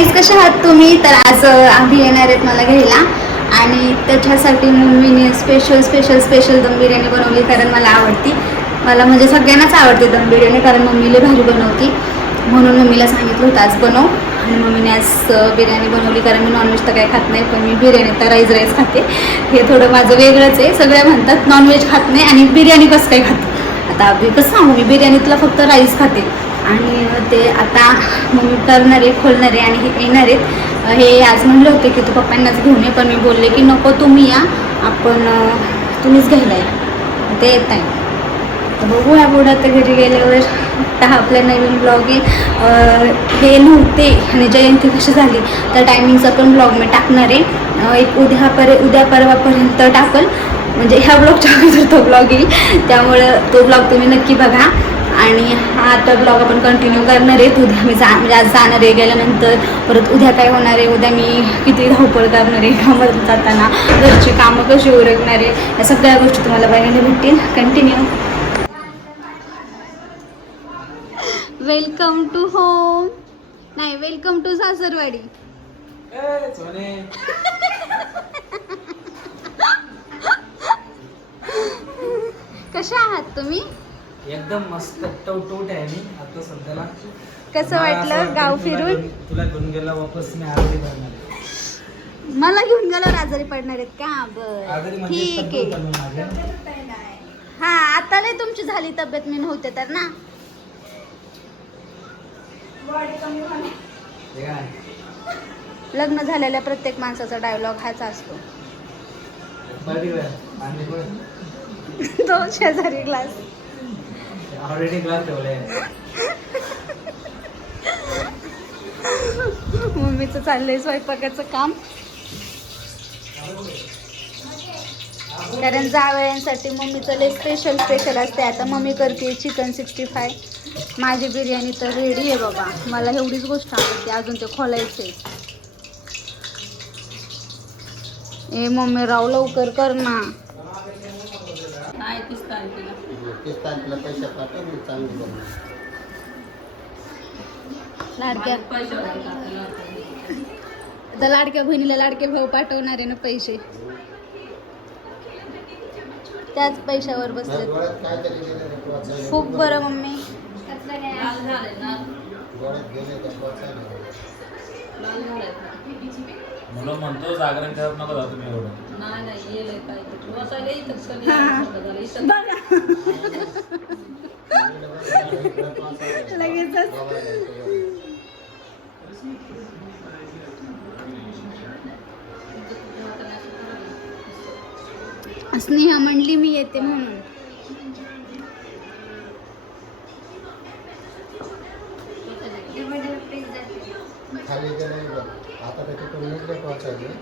Guys कसे आहात तुम्ही? तर आज आम्ही येणार आहेत मला घ्यायला. आणि त्याच्यासाठी मम्मीने स्पेशल स्पेशल स्पेशल दम बिर्याणी बनवली कारण मला आवडती. मला म्हणजे सगळ्यांनाच आवडते दम बिर्याणी कारण मम्मीला भाजी बनवती. म्हणून मम्मीला सांगितलं होतं आज बनव. आणि मम्मीने आज बिर्याणी बनवली कारण मी नॉनव्हेज तर काही खात नाही पण मी बिर्याणी तर राईस राईस खाते. हे थोडं माझं वेगळंच आहे. सगळ्या म्हणतात नॉनव्हेज खात नाही आणि बिर्याणी कसं काय खात? आता मी कसं सांगू? मी बिर्याणीतला फक्त राईस खाते. आणि ते आता मम्मी करणार आहे खोलणार आहे आणि हे येणार आहेत. हे आज म्हणलं होते की तू पप्पांनाच घेऊन ये पण मी बोलले की नको तुम्ही या. आपण तुम्हीच घ्यायला या. ते येत नाही. तर बघू या पुढं आता घरी गेल्यावर. आता हा आपला नवीन ब्लॉग आहे. हे नव्हते आणि जयंती कशी झाली तर टायमिंगचा पण ब्लॉग मी टाकणार आहे. एक उद्या पर उद्या परवापर्यंत टाकल. म्हणजे ह्या ब्लॉगच्या अगोदर तो ब्लॉग येईल. त्यामुळं तो ब्लॉग तुम्ही नक्की बघा. आणि हा आता ब्लॉग आपण कंटिन्यू करणार आहेत उद्या मी जा म्हणजे आज जाणार आहे गेल्यानंतर परत उद्या काय होणार आहे? उद्या मी किती धावपळ करणार आहे? कामात जाताना घरची कामं कशी उरकणार आहे? या सगळ्या गोष्टी तुम्हाला बघायला भेटतील. कंटिन्यू वेलकम टू होम नाही वेलकम टू सासरवाडी. कशा आहात तुम्ही? एकदम मस्त टवटवट आहे मी. आता सध्याला कसं वाटलं गाव फिरून? तुला घेऊन गेला वापस मी आजारी पडणार आहे. मला घेऊन गेल्यावर आजारी पडणार आहेत का? बर. म्हणजे ठीक आहे. हा आता लय तुमची झाली तब्येत मी नव्हते तर ना? लग्न झालेल्या प्रत्येक माणसाचा डायलॉग हाच असतो. तो शेजारी ग्लास ऑलरेडी घर ठेवलाय मम्मीचं चाललंय स्वयंपाकाचं काम. कारण जावयांसाठी मम्मीचं लय स्पेशल स्पेशल असते आता मम्मी करते चिकन सिक्स्टी फाय माझी बिर्याणी तर रेडी आहे बाबा. मला एवढीच गोष्ट आवडते. अजून ते खोलायचे. ए मम्मी राव लवकर कर ना. तीस तारखेला. पैसे पाठव मी चांगली लाडक्या आता लाडक्या बहिणीला लाडके भाऊ पाठवणार आहे ना पैसे. त्याच पैशावर बसले डोळ्यात गेले रे पोचायला. खूप बरं मम्मी. डोळ्यात गेले तर पोचायला. म्हणून म्हणतो जागरण करत नका जा तुम्ही एवढं. तुझ्याकडे. स्नेहा म्हणली मी येते म्हणून. खाली गेले बघ. आता त्याच्याकडून निघले पोचायला